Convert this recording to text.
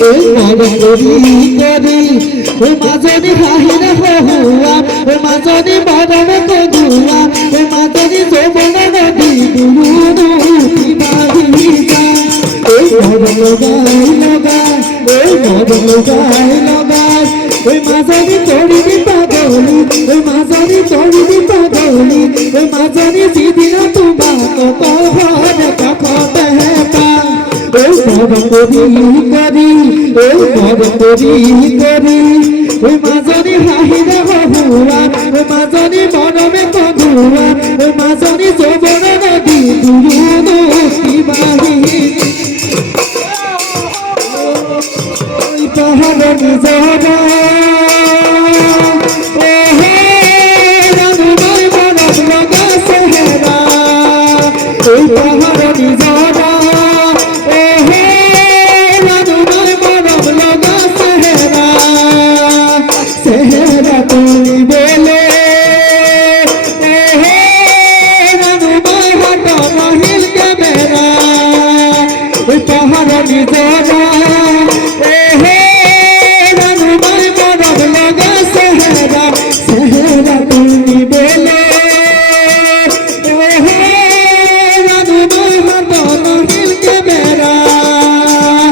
ওই মরম করি করি ওই মাজনী হাহিরে হহুয়া ওই মাজনী মরমে কদুয়া ওই মাজনী যৌবন নদী দুরুদু বাহিরা ওই মরম লগাই লগাই ওই মরম লগাই লগাই ওই মাজনী করিবি পাগলি ওই মাজনী করিবি পাগলি ওই মাজনী যেদিন তোমা কত ঘরে কখতে হেপা ওই মরম করি করি ওই মরম করি করি ওই মাজনী হাহিরে হহুয়া ওই মাজনী মরমে কদুয়া ওই মাজনী যৌবন নদী দুরুদু বাহিরা ওই পাহাড় নিজরা ওই পাহাড় নিজরা ওহে রানুনয় মরম লগা সেহেরা সেহেরা তুমি বলে ওহে রানুনয় হাট মহিল ক্যামেরা ওই পাহাড় নিজরা